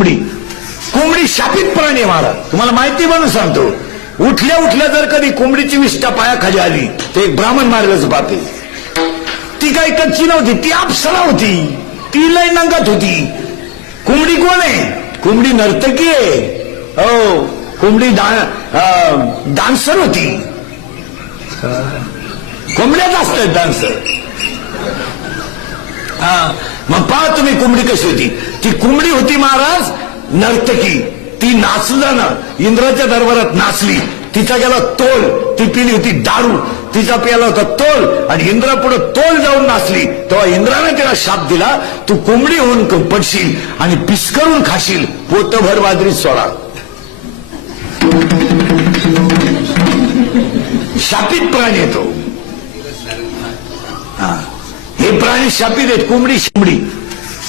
कोंबडी कोंबडी शापित प्राणी आहे महाराज. तुम्हाला माहिती म्हणून सांगतो. उठल्या उठल्या जर कधी कोंबडीची विष्ठा पायाखाली आली ते एक ब्राह्मण मारल्याचं पापी. ती काही कच्ची नव्हती, ती अप्सरा होती, ती लय नंगात होती. कोंबडी कोण आहे? कोंबडी नर्तकी आहे. हो, कोंबडी डान्सर होती. कोंबड्याच असतात डान्सर. मग पहा तुम्ही कोंबडी कशी होती. ती कोंबडी होती महाराज नर्तकी. ती नाचल्यानं इंद्राच्या दरबारात नाचली. तिचा गेला तोल. ती पिली होती दारू. तिचा प्याला होता तोल आणि इंद्रापुढे तोल जाऊन नाचली. तेव्हा इंद्राने तिला शाप दिला, तू कोंबडी होऊन पडशील आणि पिस्करून खाशील, पोतभर बाजरी सोडा. शापित प्राणी येतो. हे प्राणी शापित आहेत. कोंबडी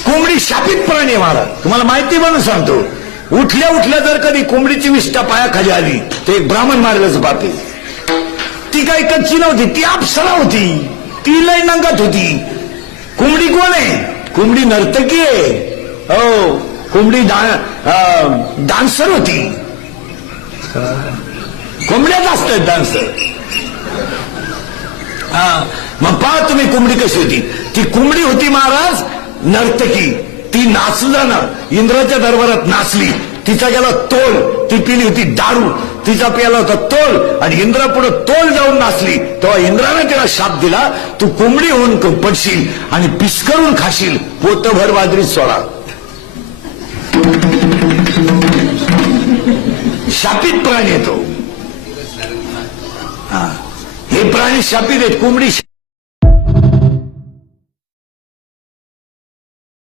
कोंबडी शापित प्राणी आहे महाराज. तुम्हाला माहिती म्हणून सांगतो. उठल्या उठल्या जर कधी कोंबडीची विष्ठा पायाखाली आली ते एक ब्राह्मण मारल्याचं पापी. ती काही कच्ची नव्हती, ती अप्सरा होती, ती लय नंगात होती. कोंबडी कोण आहे? कोंबडी नर्तकी आहे. हो, कोंबडी डान्सर होती. कोंबड्याच असतात डान्सर. मग पहा तुम्ही कोंबडी कशी होती. ती कोंबडी होती महाराज नर्तकी. ती नाचल्यानं इंद्राच्या दरबारात नाचली. तिचा गेला तोल. ती पिली होती दारू. तिचा प्याला होता तोल आणि इंद्रापुढे तोल जाऊन नाचली. तेव्हा इंद्राने तिला शाप दिला, तू कोंबडी होऊन पडशील आणि पिस्करून खाशील, पोतभर बाजरी सोडा. शापित प्राणी येतो. हे प्राणी शापित आहेत. कोंबडी